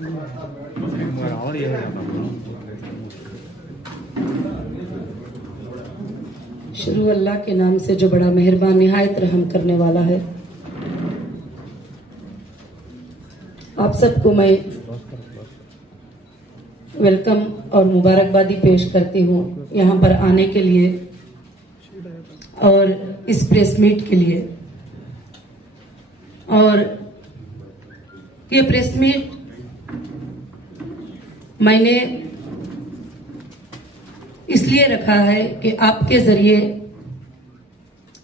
शुरू अल्लाह के नाम से जो बड़ा मेहरबान निहायत रहम करने वाला है। आप सबको मैं वेलकम और मुबारकबादी पेश करती हूँ यहाँ पर आने के लिए और इस प्रेस मीट के लिए। और ये प्रेस मीट मैंने इसलिए रखा है कि आपके जरिए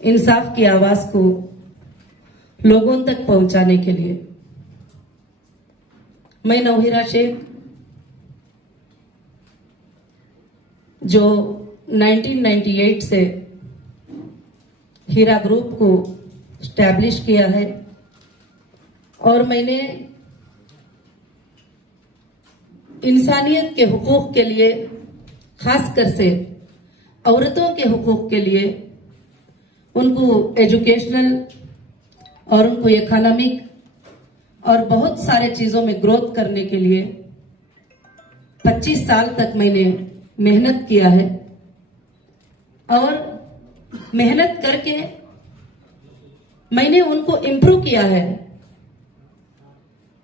इंसाफ की आवाज को लोगों तक पहुंचाने के लिए। मैं नौहिरा शेख जो 1998 से हीरा ग्रुप को स्टैब्लिश किया है और मैंने इंसानियत के हुकूक के लिए, खासकर से औरतों के हुकूक के लिए, उनको एजुकेशनल और उनको इकोनॉमिक और बहुत सारे चीजों में ग्रोथ करने के लिए 25 साल तक मैंने मेहनत किया है। और मेहनत करके मैंने उनको इम्प्रूव किया है।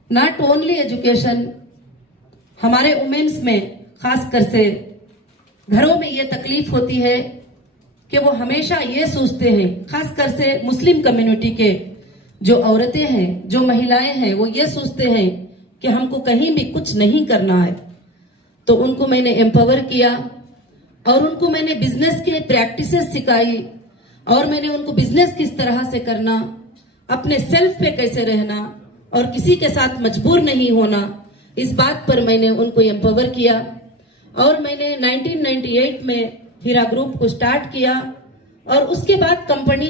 नॉट ओनली एजुकेशन, हमारे वुमेन्स में खासकर से घरों में ये तकलीफ होती है कि वो हमेशा ये सोचते हैं, खासकर से मुस्लिम कम्युनिटी के जो औरतें हैं, जो महिलाएं हैं, वो ये सोचते हैं कि हमको कहीं भी कुछ नहीं करना है। तो उनको मैंने एम्पावर किया और उनको मैंने बिजनेस के प्रैक्टिसेस सिखाई और मैंने उनको बिजनेस किस तरह से करना, अपने सेल्फ पे कैसे रहना और किसी के साथ मजबूर नहीं होना, इस बात पर मैंने उनको एम्पावर किया। और मैंने 1998 में हीरा ग्रुप को स्टार्ट किया और उसके बाद कंपनी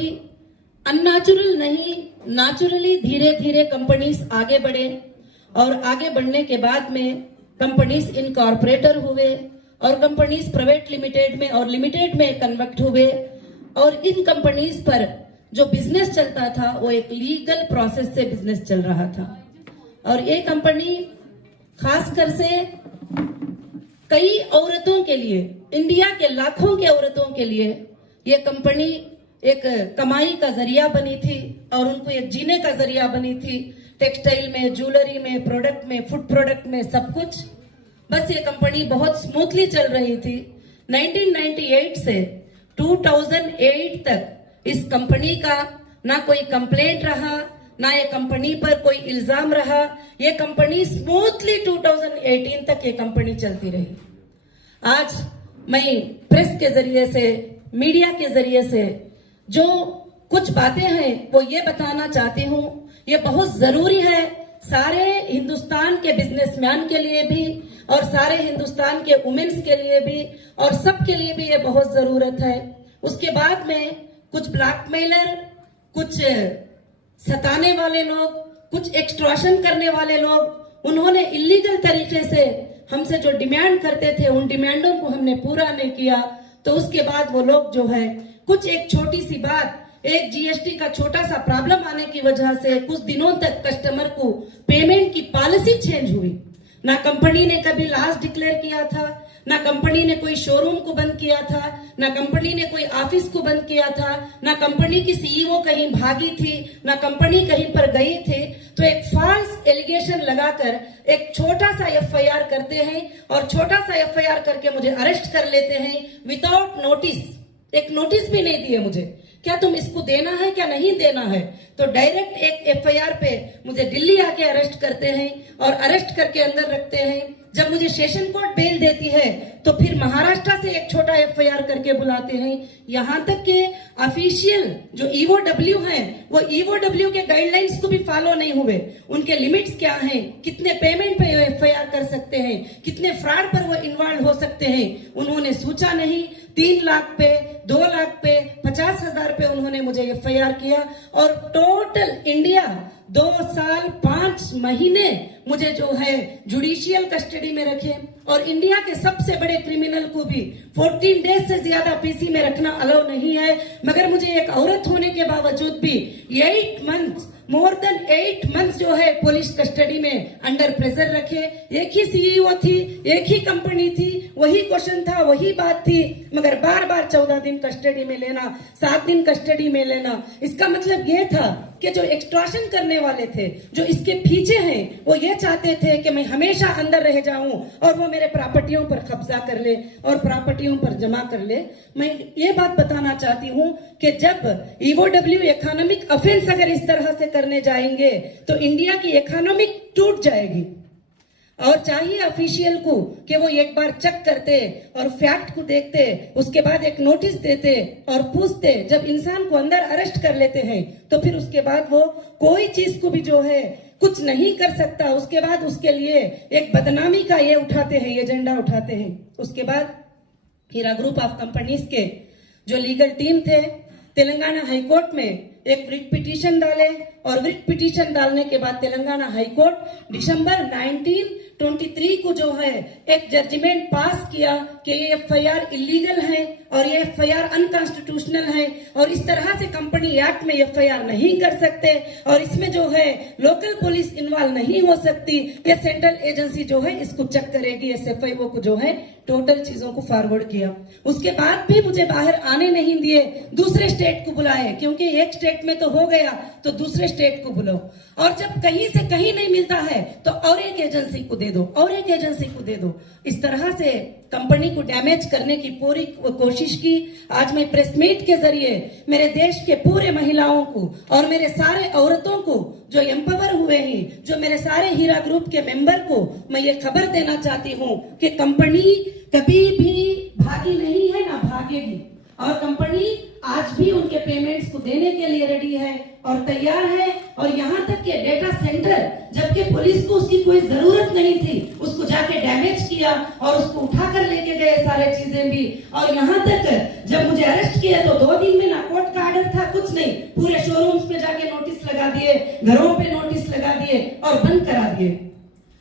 अननेचुरल नहीं, नेचुरली धीरे धीरे कंपनीज आगे बढ़े और आगे बढ़ने के बाद में कंपनीज इनकॉर्पोरेटर हुए और कंपनीज प्राइवेट लिमिटेड में और लिमिटेड में कन्वर्ट हुए। और इन कंपनीज पर जो बिजनेस चलता था वो एक लीगल प्रोसेस से बिजनेस चल रहा था। और ये कंपनी खासकर से कई औरतों के लिए, इंडिया के लाखों के औरतों के लिए ये कंपनी एक कमाई का जरिया बनी थी और उनको एक जीने का जरिया बनी थी। टेक्सटाइल में, ज्वेलरी में, प्रोडक्ट में, फूड प्रोडक्ट में, सब कुछ। बस ये कंपनी बहुत स्मूथली चल रही थी। 1998 से 2008 तक इस कंपनी का ना कोई कंप्लेंट रहा, ना ये कंपनी पर कोई इल्जाम रहा। ये कंपनी स्मूथली 2018 तक ये कंपनी चलती रही। आज मैं प्रेस के जरिए से, मीडिया के जरिए से जो कुछ बातें हैं वो ये बताना चाहती हूँ। ये बहुत जरूरी है सारे हिंदुस्तान के बिजनेसमैन के लिए भी और सारे हिंदुस्तान के वुमेन्स के लिए भी और सब के लिए भी ये बहुत जरूरत है। उसके बाद में कुछ ब्लैकमेलर, कुछ सताने वाले लोग, कुछ एक्सट्रॉशन करने वाले लोग, उन्होंने इलीगल तरीके से हमसे जो डिमांड करते थे उन डिमांडों को हमने पूरा नहीं किया। तो उसके बाद वो लोग जो है कुछ एक छोटी सी बात, एक जीएसटी का छोटा सा प्रॉब्लम आने की वजह से कुछ दिनों तक कस्टमर को पेमेंट की पॉलिसी चेंज हुई। ना कंपनी ने कभी लॉस डिक्लेयर किया था, ना कंपनी ने कोई शोरूम को बंद किया था, ना कंपनी ने कोई ऑफिस को बंद किया था, ना कंपनी की सीईओ कहीं भागी थी, ना कंपनी कहीं पर गई थी। तो एक फॉल्स एलिगेशन लगाकर एक छोटा सा एफआईआर करते हैं और छोटा सा एफआईआर करके मुझे अरेस्ट कर लेते हैं विदाउट नोटिस। एक नोटिस भी नहीं दिए मुझे, क्या तुम इसको देना है क्या नहीं देना है। तो डायरेक्ट एक एफआईआर पे मुझे दिल्ली आके अरेस्ट करते हैं और अरेस्ट करके अंदर रखते हैं। जब मुझे सेशन कोर्ट बेल देती है तो फिर महाराष्ट्र से एक छोटा एफआईआर करके बुलाते हैं। यहाँ तक के ऑफिशियल जो ईओडब्ल्यू हैं वो ईओडब्ल्यू के गाइडलाइंस को भी फॉलो नहीं हुए। उनके लिमिट्स क्या हैं, कितने पेमेंट पे एफआईआर कर सकते हैं, कितने फ्रॉड पर वो इन्वॉल्व हो सकते हैं, उन्होंने सोचा नहीं। 3 लाख पे, 2 लाख पे, 50,000 पे उन्होंने मुझे एफआईआर किया और टोटल इंडिया 2 साल 5 महीने मुझे जो है जुडिशियल कस्टडी में रखे। और इंडिया के सबसे बड़े क्रिमिनल को भी 14 डेज से ज्यादा पीसी में रखना अलाउ नहीं है। मगर मुझे एक औरत होने के बावजूद भी 8 मंथ मोर देन 8 मंथ्स जो है पुलिस कस्टडी में अंडर प्रेशर रखे। एक ही सीईओ थी, एक ही कंपनी थी, वही क्वेश्चन था, वही बात थी, मगर बार बार 14 दिन कस्टडी में लेना, 7 दिन कस्टडी में लेना। इसका मतलब ये था कि जो एक्सट्रॉशन करने वाले थे, जो इसके पीछे हैं, वो ये चाहते थे कि मैं हमेशा अंदर रह जाऊं और वो मेरे प्रॉपर्टियों पर कब्जा कर ले और प्रॉपर्टियों पर जमा कर ले। मैं ये बात बताना चाहती हूं कि जब ईओडब्ल्यू इकोनॉमिक ऑफेंस अगर इस तरह से करने जाएंगे तो इंडिया की इकोनॉमिक टूट जाएगी। और चाहिए ऑफिशियल को कि वो एक बार चेक करते और फैक्ट को देखते, उसके बाद एक नोटिस देते और पूछते। जब इंसान को अंदर अरेस्ट कर लेते हैं तो फिर उसके बाद वो कोई चीज को भी जो है कुछ नहीं कर सकता। उसके बाद उसके लिए एक बदनामी का ये उठाते हैं, एजेंडा उठाते हैं। उसके बाद हीरा ग्रुप ऑफ कंपनीज के जो लीगल टीम थे तेलंगाना हाईकोर्ट में एक रिट पिटीशन डाले और रिट पिटीशन डालने के बाद तेलंगाना हाईकोर्ट दिसंबर 1923 को जो है एक जजमेंट पास किया कि ये एफआईआर इलीगल है और ये एफआईआर अनकॉन्स्टिट्यूशनल है और इस तरह से कंपनी एक्ट में एफआईआर नहीं कर सकते और इसमें जो है लोकल पुलिस इन्वॉल्व नहीं हो सकती। ये सेंट्रल एजेंसी जो है इसको चेक करेगी। एसएफआईओ को जो है टोटल चीजों को फॉरवर्ड किया। उसके बाद भी मुझे बाहर आने नहीं दिए, दूसरे स्टेट को बुलाए, क्योंकि एक स्टेट में तो हो गया तो दूसरे स्टेट को बुलाओ। और जब कहीं से कहीं नहीं मिलता है तो और एक एजेंसी को दे दो, और एक एजेंसी को दे दो। इस तरह से कंपनी को डैमेज करने की पूरी कोशिश की। आज मैं प्रेस मीट के जरिए मेरे देश के पूरे महिलाओं को और मेरे सारे औरतों को जो एम्पावर हुए हैं, जो मेरे सारे हीरा ग्रुप के मेंबर को मैं ये खबर देना चाहती हूँ कि कंपनी कभी भी भागी नहीं है, ना भागेगी। और कंपनी आज भी उनके पेमेंट्स को देने के लिए रेडी है और तैयार है। और यहाँ तक कि डेटा सेंटर, जबकि पुलिस को उसकी कोई जरूरत नहीं थी, उसको जाके डैमेज किया और उसको उठाकर लेके गए सारे चीजें भी। और यहाँ तक जब मुझे अरेस्ट किया तो 2 दिन में ना कोर्ट का ऑर्डर था, कुछ नहीं, पूरे शोरूम्स पे जाके नोटिस लगा दिए, घरों पे नोटिस लगा दिए और बंद करा दिए।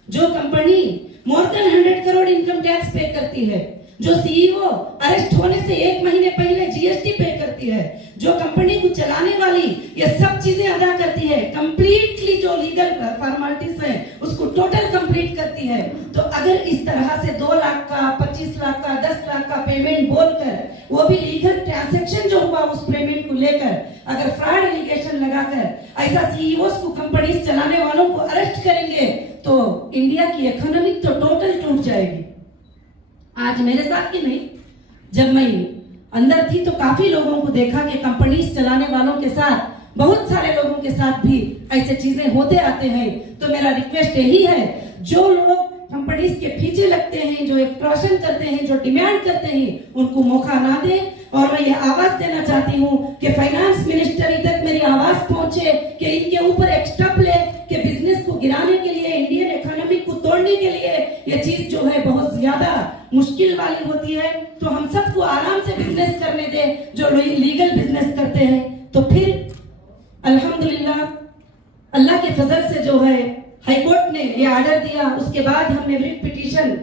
जो company more than 100 crore income tax पे करती है, जो सीईओ अरेस्ट होने से 1 महीने पहले जीएसटी पे करती है, जो कंपनी को चलाने वाली ये सब चीजें अदा करती है, कंप्लीटली जो लीगल फॉर्मेलिटीज है उसको टोटल कंप्लीट करती है। तो अगर इस तरह से 2 लाख का, 25 लाख का, 10 लाख का पेमेंट बोलकर, वो भी लीगल ट्रांजैक्शन जो हुआ उस पेमेंट को लेकर अगर फ्रॉड एलिगेशन लगाकर ऐसा सीईओ को, कंपनी चलाने वालों को अरेस्ट करेंगे तो इंडिया की इकोनॉमिक तो टोटल टूट जाएगी। आज मेरे साथ ही नहीं, जब मैं अंदर थी तो काफी लोगों को देखा कि कंपनीज चलाने वालों के साथ, बहुत सारे लोगों के साथ भी ऐसे चीजें होते आते हैं। तो मेरा रिक्वेस्ट यही है, जो लोग कंपनीज के पीछे लगते हैं, जो एक्सट्रॉशन करते हैं, जो डिमांड करते हैं, उनको मौका ना दे। और मैं ये आवाज देना चाहती हूँ कि फाइनेंस मिनिस्ट्री तक मेरी आवाज पहुंचे कि इनके ऊपर एक स्टेप ले कि बिजनेस को गिराने के लिए, इंडियन इकोनॉमी को तोड़ने के लिए ये चीज जो है बहुत ज्यादा मुश्किल वाली होती है। तो हम सबको आराम से बिजनेस करने दे, जो लीगल बिजनेस करते हैं। तो फिर अल्हम्दुलिल्लाह अल्लाह के फजल से जो है हाईकोर्ट ने ये ऑर्डर दिया। उसके बाद हमने रिट पिटीशन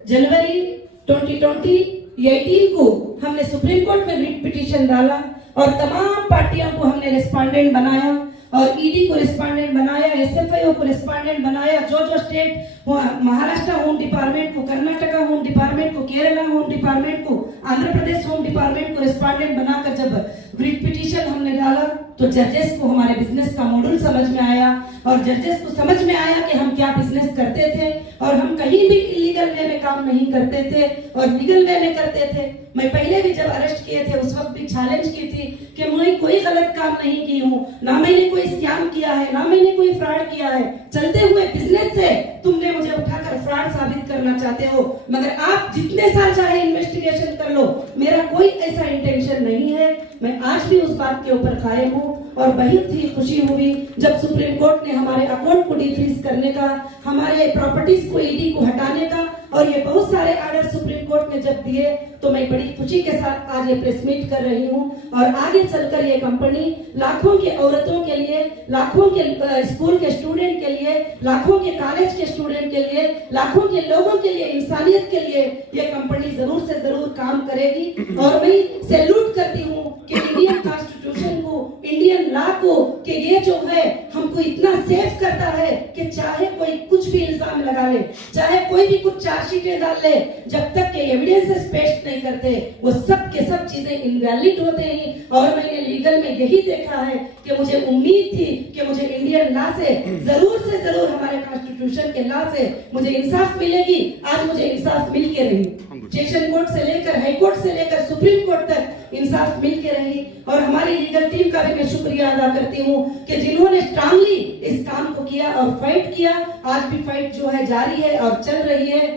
जनवरी 2018 को हमने सुप्रीम कोर्ट में रिट पिटीशन डाला और तमाम पार्टियों को हमने रिस्पोंडेंट बनाया और ईडी को रिस्पोंडेंट बनाया, एसएफआईओ को रिस्पोंडेंट बनाया। जो स्टेट, महाराष्ट्र होम डिपार्टमेंट को, कर्नाटका होम डिपार्टमेंट को, केरला होम डिपार्टमेंट को, आंध्र प्रदेश होम डिपार्टमेंट को रिस्पोंडेंट बनाकर जब रिट पिटीशन हमने डाला तो जजेस को हमारे बिजनेस का मॉडल समझ में आया और जजेस को समझ में आया कि हम क्या बिजनेस करते थे और हम कहीं भी इलीगल वे में काम नहीं करते थे और लीगल वे में करते थे। मैं पहले भी जब अरेस्ट किए थे उस वक्त भी चैलेंज की थी कि मैं कोई गलत काम नहीं की हूँ, ना मैंने कोई स्कैम किया है, ना मैंने कोई फ्रॉड किया है। चलते हुए बिजनेस से तुमने मुझे उठाकर फ्रॉड साबित करना चाहते हो, मगर आप जितने साल चाहे इन्वेस्टिगेशन कर लो, मेरा कोई ऐसा इंटेंशन नहीं है। मैं आज भी उस बात के ऊपर कायम हूँ और बहुत ही खुशी हुई जब सुप्रीम कोर्ट ने हमारे अकाउंट को डिफ्रीज करने का, हमारे प्रॉपर्टीज को, ईडी को हटाने का और ये बहुत सारे ऑर्डर सुप्रीम कोर्ट ने जब दिए तो मैं बड़ी खुशी के साथ आज ये प्रेस मीट कर रही हूँ। और आगे चलकर ये कंपनी लाखों के औरतों के लिए, लाखों के स्कूल के स्टूडेंट के लिए, लाखों के कॉलेज के स्टूडेंट के लिए, लाखों के लोगों के लिए, इंसानियत के लिए ये कंपनी जरूर से जरूर काम करेगी। और मैं सैल्यूट करती हूँ कि इंडियन कॉन्स्टिट्यूशन को, इंडियन लॉ को कि ये जो है हमको इतना सेफ करता है कि चाहे कोई कुछ भी इल्जाम लगा ले, चाहे कोई भी कुछ चार्जशीटें डाल ले, जब तक के एविडेंसेस पेश नहीं करते वो सब के सब चीजें इनवैलिड होते हैं। और मैंने लीगल में यही देखा है कि मुझे उम्मीद थी कि मुझे इंडियन लॉ से जरूर हमारे कॉन्स्टिट्यूशन के लॉ से मुझे इंसाफ मिलेगी। आज मुझे इंसाफ मिल के रही, सेशन कोर्ट से लेकर हाई कोर्ट से लेकर सुप्रीम कोर्ट तक इंसाफ मिल के रही। और हमारी लीगल टीम का भी मैं शुक्रिया अदा करती हूँ कि जिन्होंने स्ट्रांगली इस काम को किया और फाइट किया। आज भी फाइट जो है जारी है और चल रही है।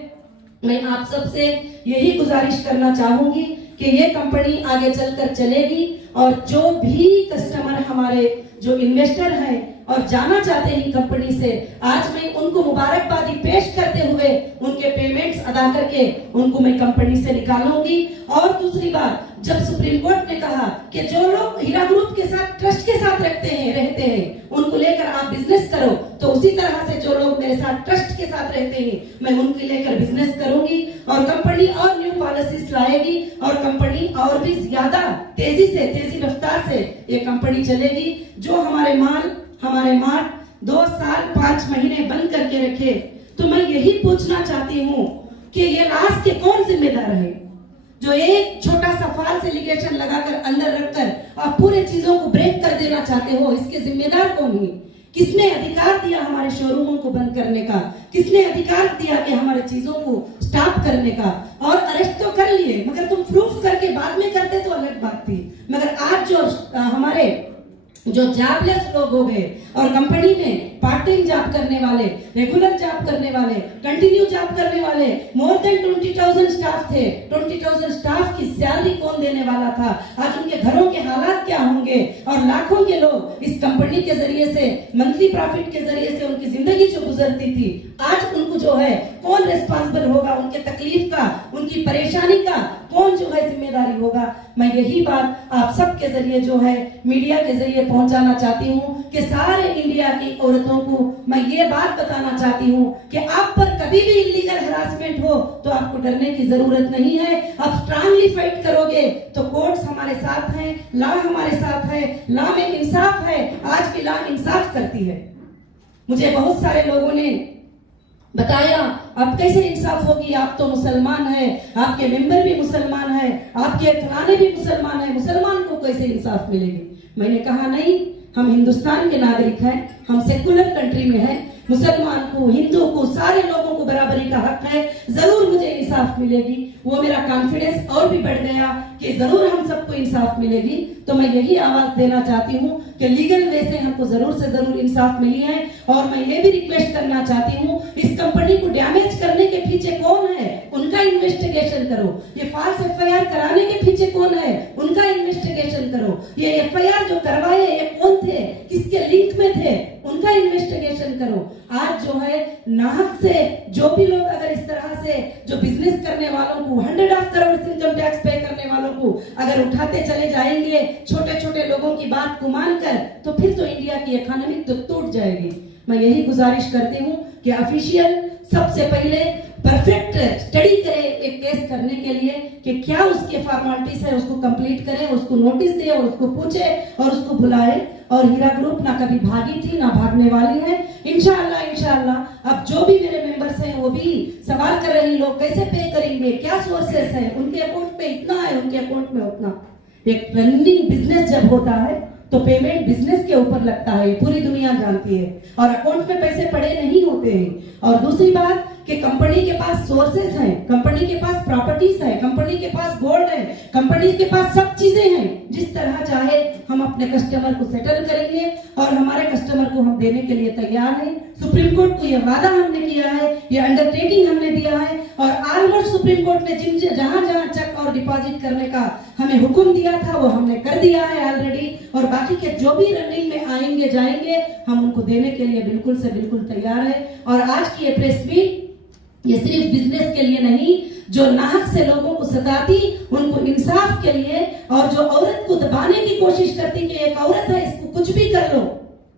मैं आप सबसे यही गुजारिश करना चाहूंगी कि ये कंपनी आगे चलकर चलेगी और जो भी कस्टमर हमारे जो इन्वेस्टर हैं और जाना चाहते हैं कंपनी से, आज मैं उनको मुबारकबादी पेश करते हुए उनके पेमेंट्स अदा करके उनको मैं कंपनी से निकालूंगी। और दूसरी बात, जब सुप्रीम कोर्ट ने कहा कि जो लोग हीरा ग्रुप के साथ ट्रस्ट के साथ रहते हैं उनको लेकर आप बिजनेस करो, तो उसी तरह से जो लोग मेरे साथ ट्रस्ट के साथ रहते हैं मैं उनके लेकर बिजनेस करूंगी। और कंपनी और न्यू पॉलिसीज लाएगी और कंपनी और भी ज्यादा तेजी रफ्तार से ये कंपनी चलेगी। जो हमारे माल 2 साल 5 महीने बंद करके रखे, तो मैं यही पूछना चाहती हूँ कि ये लास्ट के कौन जिम्मेदार है? जो एक छोटा सा फाल्स एलिगेशन लगाकर अंदर रखकर आप पूरे चीजों को ब्रेक कर देना चाहते हो, इसके जिम्मेदार कौन है? किसने अधिकार दिया हमारे शोरूमों को बंद करने का? किसने अधिकार दिया कि हमारे चीजों को स्टॉप करने का? और अरेस्ट तो कर लिए, मगर तुम प्रूफ करके बाद में करते तो अलग बात थी। मगर आज जो हमारे जो जॉबलेस लोग हो गए और कंपनी में पार्ट टाइम जॉब करने वाले, रेगुलर जॉब करने वाले, कंटिन्यू जॉब करने वाले, मोर देन 20,000 स्टाफ थे। 20,000 स्टाफ की सैलरी कौन देने वाला था? आज उनके घरों के हालात क्या होंगे? और लाखों के लोग इस कंपनी के जरिए से, मंथली प्रॉफिट के जरिए से उनकी जिंदगी जो गुजरती थी, आज उनको जो है कौन रिस्पॉन्सिबल होगा? उनके तकलीफ का, उनकी परेशानी का कौन जो है जिम्मेदारी होगा? मैं यही बात आप सबके जरिए जो है मीडिया के जरिए पहुंचाना चाहती हूँ कि सारे इंडिया की औरतों को मैं ये बात बताना चाहती हूँ कि आप पर कभी भी इलीगल हरासमेंट हो तो आपको डरने की जरूरत नहीं है। आप स्ट्रांगली फाइट करोगे तो कोर्ट्स हमारे साथ हैं, लॉ हमारे साथ है, लॉ में इंसाफ है। आज की लॉ इंसाफ करती है। मुझे बहुत सारे लोगों ने बताया अब कैसे इंसाफ होगी, आप तो मुसलमान है, आपके मेंबर भी मुसलमान है, आपके फलाने भी मुसलमान है, मुसलमान को कैसे इंसाफ मिलेगी? मैंने कहा नहीं, हम हिंदुस्तान के नागरिक हैं, हम सेकुलर कंट्री में हैं, मुसलमान को, हिंदू को, सारे लोगों को बराबरी का हक है, जरूर मुझे इंसाफ मिलेगी। वो मेरा कॉन्फिडेंस और भी बढ़ गया कि जरूर हम सबको इंसाफ मिलेगी। तो मैं यही आवाज देना चाहती हूँ कि लीगल वे से हमको जरूर से जरूर इंसाफ मिली है। और मैं ये भी रिक्वेस्ट करना चाहती हूँ, इस कंपनी को डैमेज करने के पीछे कौन है उनका इन्वेस्टिगेशन करो। ये फॉल्स एफआईआर कराने के पीछे कौन है उनका इन्वेस्टिगेशन करो। ये एफआईआर जो करवाए ये कौन थे, किसके लिंक में थे, उनका इन्वेस्टिगेशन करो। आज जो है नाहक से जो भी लोग अगर इस तरह से जो बिजनेस करने वालों को 100 करोड़ इनकम टैक्स पे करने वालों को अगर उठाते चले जाएंगे छोटे छोटे लोगों की बात को मानकर, तो फिर तो इंडिया की इकोनॉमी तो टूट जाएगी। मैं यही गुजारिश करती हूँ कि ऑफिशियल सबसे पहले परफेक्ट स्टडी करे एक केस करने के लिए कि क्या उसके फॉर्मेलिटीज है, उसको कंप्लीट करे, उसको नोटिस दे और उसको पूछे और उसको बुलाए। और हीरा ग्रुप ना कभी भागी थी ना भागने वाली है। इंशाअल्लाह अब जो भी मेरे मेंबर्स हैं वो भी सवाल कर रहे हैं, लोग कैसे पे करेंगे, क्या सोर्सेस है, उनके अकाउंट में इतना है, उनके अकाउंट में उतना। एक रनिंग बिजनेस जब होता है तो पेमेंट बिजनेस के ऊपर लगता है, पूरी दुनिया जानती है, और अकाउंट में पैसे पड़े नहीं होते हैं। और दूसरी बात कि कंपनी के पास सोर्सेस हैं, कंपनी के पास प्रॉपर्टीज है, कंपनी के पास गोल्ड है, कंपनी के पास सब चीजें हैं। जिस तरह चाहे हम अपने कस्टमर को सेटल करेंगे और हमारे कस्टमर को हम देने के लिए तैयार हैं। सुप्रीम कोर्ट को यह वादा हमने किया है, ये अंडरटेकिंग हमने दिया है, और ऑलमोस्ट सुप्रीम कोर्ट ने जहां जहां चेक और डिपॉजिट करने का हमें हुक्म दिया था वो हमने कर दिया है ऑलरेडी। और बाकी के जो भी रनिंग में आएंगे जाएंगे हम उनको देने के लिए बिल्कुल से बिल्कुल तैयार है। और आज की ये प्रेस मीट ये सिर्फ बिजनेस के लिए नहीं, जो नाहक से लोगों को सताती उनको इंसाफ के लिए, और जो औरत को दबाने की कोशिश करती कि एक औरत है इसको कुछ भी कर लो,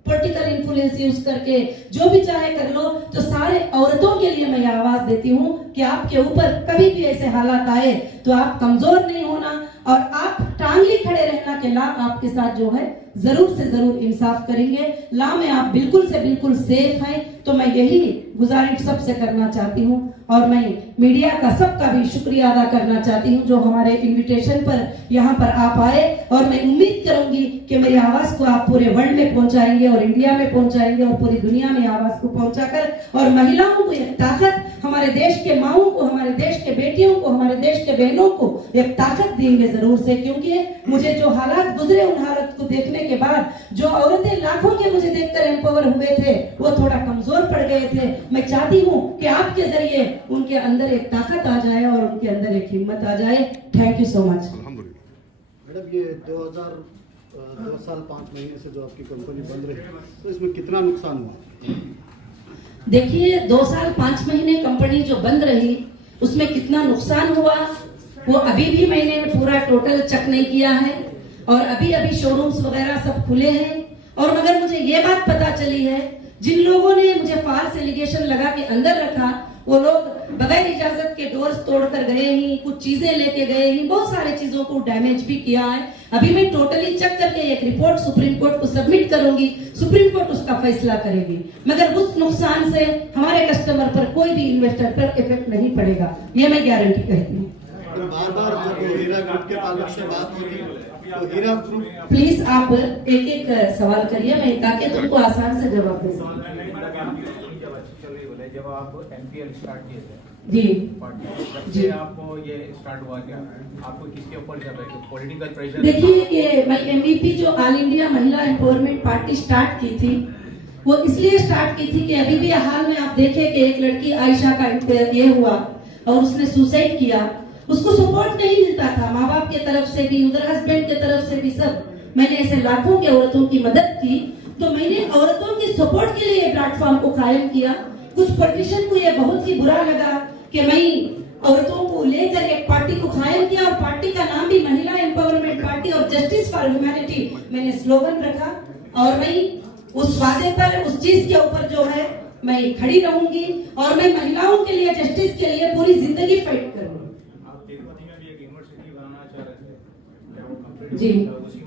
पॉलिटिकल इन्फ्लुएंस यूज करके जो भी चाहे कर लो, तो सारे औरतों के लिए मैं आवाज देती हूँ कि आपके ऊपर कभी भी ऐसे हालात आए तो आप कमजोर नहीं होना और आप टांगली खड़े रहना के लाभ आपके साथ जो है जरूर से जरूर इंसाफ करेंगे। ला में आप बिल्कुल से बिल्कुल सेफ हैं, तो मैं यही गुजारिश सबसे करना चाहती हूँ। और मैं मीडिया का सबका भी शुक्रिया अदा करना चाहती हूँ जो हमारे इनविटेशन पर यहाँ पर आप आए, और मैं उम्मीद करूंगी कि मेरी आवाज को आप पूरे वर्ल्ड में पहुंचाएंगे और इंडिया में पहुंचाएंगे और पूरी दुनिया में आवाज को पहुंचाकर और महिलाओं को एक ताकत, हमारे देश के माओं को, हमारे देश के बेटियों को, हमारे देश के बहनों को एक ताकत देंगे जरूर से। क्योंकि मुझे जो हालात गुजरे, उन हालात को देखने के बाद जो औरतें लाखों के मुझे देखकर एम्पावर हुए थे वो थोड़ा कमजोर पड़ गए थे। मैं चाहती हूँ कि आपके जरिए उनके अंदर एक ताकत आ जाए और उनके अंदर एक हिम्मत आ जाए। Thank you so much. Madam, ये 2 साल 5 महीने से जो आपकी कंपनी बंद रही, तो इसमें कितना नुकसान हुआ? देखिए, 2 साल 5 महीने कंपनी जो बंद रही उसमें कितना नुकसान हुआ वो अभी भी मैंने पूरा टोटल चेक नहीं किया है, और अभी अभी शोरूम्स वगैरह सब खुले हैं। और मगर मुझे ये बात पता चली है, जिन लोगों ने मुझे फाल्स एलिगेशन लगा के अंदर रखा वो लोग बगैर इजाजत के डोर्स तोड़कर गए ही, कुछ चीजें लेके गए ही, बहुत सारे चीजों को डैमेज भी किया है। अभी मैं टोटली चेक करके एक रिपोर्ट सुप्रीम कोर्ट को सबमिट करूंगी, सुप्रीम कोर्ट उसका फैसला करेगी। मगर उस नुकसान से हमारे कस्टमर पर, कोई भी इन्वेस्टर पर इफेक्ट नहीं पड़ेगा, ये मैं गारंटी कहती हूँ। बार बार जब हीरा ग्रुप के ताल्लुक से बात होती तो हीरा ग्रुप, प्लीज आप एक एक सवाल करिए, मैं ताकि तुमको आसान से जवाब दे सकूं। जब आप MPL स्टार्ट किए थे जी जी, आपको ये स्टार्ट हुआ क्या? आपको किसके ऊपर ज्यादा पॉलिटिकल प्रेशर? देखिए, ये मैं MVP जो ऑल इंडिया महिला एम्पावरमेंट पार्टी स्टार्ट की थी, वो इसलिए स्टार्ट की थी कि अभी भी हाल में आप देखें कि एक लड़की आयशा का ये हुआ और उसने सुसाइड किया। उसको सपोर्ट नहीं मिलता था माँ बाप की तरफ से भी, उधर हस्बैंड की तरफ से भी, सब। मैंने ऐसे लाखों की औरतों की मदद की, तो मैंने औरतों की सपोर्ट के लिए प्लेटफॉर्म को कायम किया। कुछ पॉलिटिशियन को ये बहुत ही बुरा लगा कि मैं औरतों को लेकर एक पार्टी को कायम किया, और पार्टी का नाम भी महिला एम्पावरमेंट पार्टी और जस्टिस फॉर ह्यूमैनिटी मैंने स्लोगन रखा। और मैं उस वादे पर, उस चीज के ऊपर जो है मैं खड़ी रहूंगी, और मैं महिलाओं के लिए, जस्टिस के लिए पूरी जिंदगी फाइट करूंगी। जी,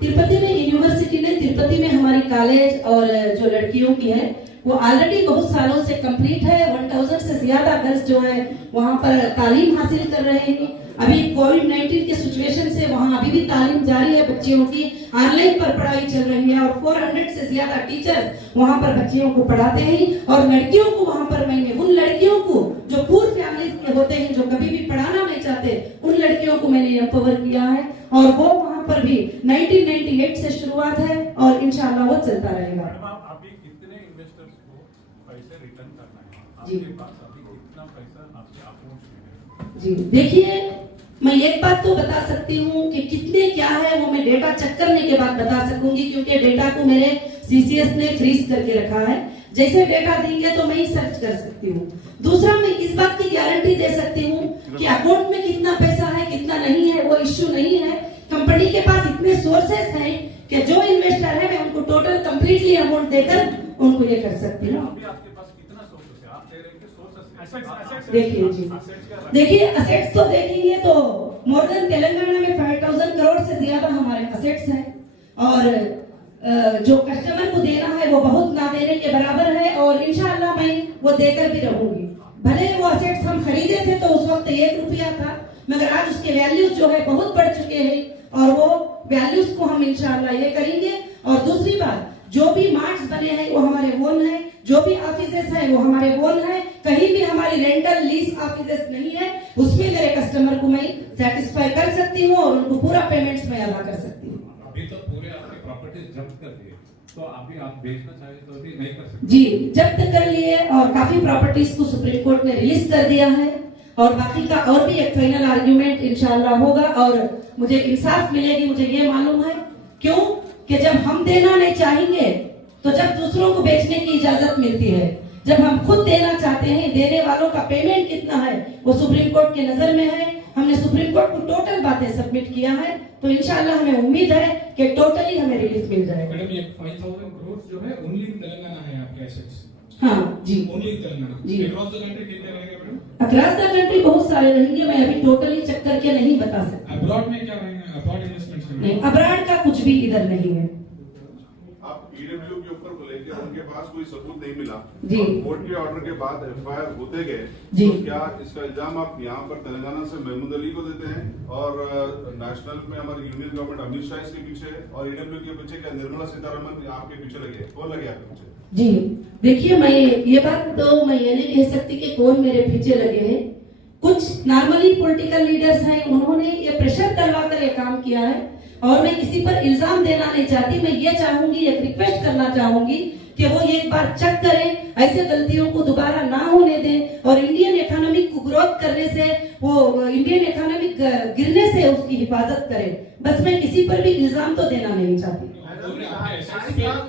तिरुपति में यूनिवर्सिटी ने, तिरुपति में हमारी कॉलेज और जो लड़कियों की है वो ऑलरेडी बहुत सालों से कंप्लीट है। 1000 से ज्यादा गर्ल्स जो है वहाँ पर तालीम हासिल कर रहे हैं। अभी कोविड-19 के सिचुएशन से वहाँ अभी भी तालीम जारी है, बच्चियों की ऑनलाइन पर पढ़ाई चल रही है, और 400 से ज्यादा टीचर्स वहाँ पर बच्चियों को पढ़ाते हैं। और लड़कियों को वहाँ पर, मैंने उन लड़कियों को जो पूर फैमिली के होते हैं, जो कभी भी पढ़ाना नहीं चाहते, उन लड़कियों को मैंने एम्पावर किया है। और वो वहाँ पर भी 1998 से शुरुआत है और इंशाल्लाह वो चलता रहेगा। जी, देखिए, मैं एक बात तो बता सकती हूँ कि कितने क्या है वो मैं डेटा चेक करने के बाद बता सकूंगी, क्योंकि डेटा को मेरे CCS ने फ्रीज करके रखा है। जैसे डेटा देंगे तो मैं ही सर्च कर सकती हूँ। दूसरा, मैं इस बात की गारंटी दे सकती हूँ कि अकाउंट में कितना पैसा है, कितना नहीं है, वो इश्यू नहीं है। कंपनी के पास इतने सोर्सेस हैं कि जो इन्वेस्टर है मैं उनको टोटल कंप्लीटली अमाउंट देकर उनको ये कर सकती हूँ। देखिए जी, देखिए असेट्स तो देखेंगे तो मोर देन तेलंगाना में 5000 करोड़ से ज्यादा हमारे असेट्स हैं, और जो कस्टमर को देना है वो बहुत ना देने के बराबर है, और इंशाल्लाह मैं वो देकर भी रहूंगी। भले वो असेट्स हम खरीदे थे तो उस वक्त 1 रुपया था, मगर आज उसके वैल्यूज जो है बहुत बढ़ चुके हैं, और वो वैल्यूज को हम इंशाल्लाह ये करेंगे। और दूसरी बात, जो भी मार्ट्स बने हैं वो हमारे ओन है, जो भी ऑफिसेस हैं वो हमारे ओन है, कहीं भी हमारी रेंटल लीज ऑफिसेस नहीं है। उसमें मेरे कस्टमर को मैं सेटिस्फाई कर सकती हूँ और उनको पूरा पेमेंट्स में अदा कर सकती हूँ। अभी तो पूरे आपकी प्रॉपर्टीज जब्त कर दिए, तो अभी आप बेचना चाहे तो अभी नहीं कर सकते? जी, जब्त कर लिए, और काफी प्रॉपर्टीज को सुप्रीम कोर्ट ने रिलीज कर दिया है, और बाकी का और भी एक फाइनल आर्ग्यूमेंट इंशाल्लाह होगा और मुझे इंसाफ मिलेगी। मुझे ये मालूम है, क्यों कि जब हम देना नहीं चाहेंगे तो जब दूसरों को बेचने की इजाजत मिलती है, जब हम खुद देना चाहते हैं, देने वालों का पेमेंट कितना है वो सुप्रीम कोर्ट के नजर में है। हमने सुप्रीम कोर्ट को टोटल बातें सबमिट किया है, तो इंशाल्लाह हमें उम्मीद है कि टोटली हमें रिलीफ मिल जाएगा। मैडम, ये 5000 करोड़ जो है ओनली इन तेलंगाना है आपके एसेट्स? हाँ जी, ओनली इन तेलंगाना जी। अक्रॉस द कंट्री कितने रहेंगे मैडम? अक्रॉस द कंट्री बहुत सारे रहेंगे, मैं अभी टोटली चेक करके नहीं बता सकती। अब्रॉड में क्या रहेंगे? अब्रॉड इन्वेस्टमेंट्स नहीं, अब्रॉड का कुछ भी इधर नहीं है। ईडब्ल्यू के ऊपर को लेकर उनके पास कोई सबूत नहीं मिला जी। और कोर्ट के ऑर्डर के बाद एफआईआर होते गए, जी। तो क्या इसका इल्जाम आप यहाँ पर तेलंगाना से महमूद अली को देते हैं और नेशनल में हमारी यूनियन गवर्नमेंट अमित शाह इसके पीछे है और ईडब्ल्यू के पीछे क्या निर्मला सीतारमण आपके पीछे लगे, कौन लगे आपके पीछे? जी देखिए, मैं ये बात तो मैं ये नहीं कह सकती कि कौन मेरे पीछे लगे हैं। कुछ नॉर्मली पॉलिटिकल लीडर्स हैं, उन्होंने ये प्रेशर डलवा कर ये काम किया है और मैं किसी पर इल्जाम देना नहीं चाहती। मैं ये चाहूंगी, एक रिक्वेस्ट करना चाहूंगी कि वो एक बार चेक करें, ऐसे गलतियों को दोबारा ना होने दें और इंडियन इकोनॉमिक को ग्रोथ करने से, वो इंडियन इकोनॉमिक गिरने से उसकी हिफाजत करें। बस मैं किसी पर भी इल्जाम तो देना नहीं चाहती।